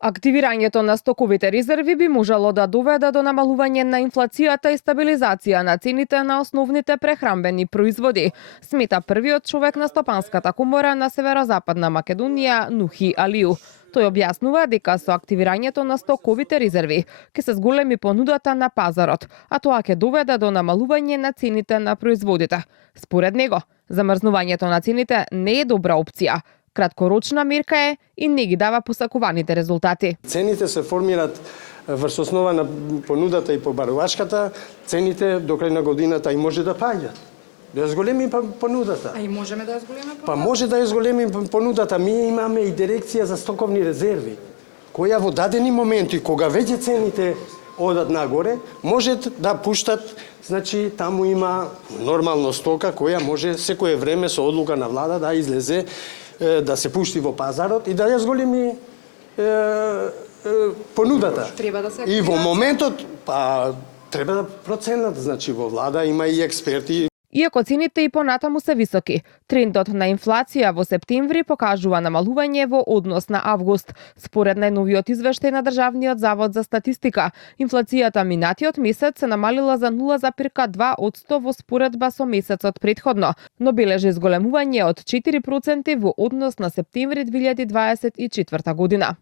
Активирањето на стоковите резерви би можело да доведе до намалување на инфлацијата и стабилизација на цените на основните прехранбени производи, смета првиот човек на Стопанската комора на Северозападна Македонија, Нухи Алију. Тој објаснува дека со активирањето на стоковите резерви ќе се зголеми понудата на пазарот, а тоа ќе доведе до намалување на цените на производите. Според него, замрзнувањето на цените не е добра опција. Краткорочна мерка е и не ги дава посакуваните резултати. Цените се формираат врз основа на понудата и побарувачката, цените до крај на годината и може да паѓаат. Да ја зголеми понудата. А и можеме да ја зголемиме понудата? Па може да ја зголеми понудата. Ние имаме и дирекција за стоковни резерви, која во дадени моменти, кога веќе цените одат нагоре, може да пуштат, значи таму има нормално стока која може секое време со одлука на влада да излезе, да се пушти во пазарот и да ја зголеми понудата. Треба да се и во моментот треба да проценат, значи во влада има и експерти. Иако цените и понатаму се високи, трендот на инфлација во септември покажува намалување во однос на август. Според најновиот извештај на Државниот завод за статистика, инфлацијата минатиот месец се намалила за 0,2% во споредба со месецот претходно, но бележи зголемување од 4% во однос на септември 2024 година.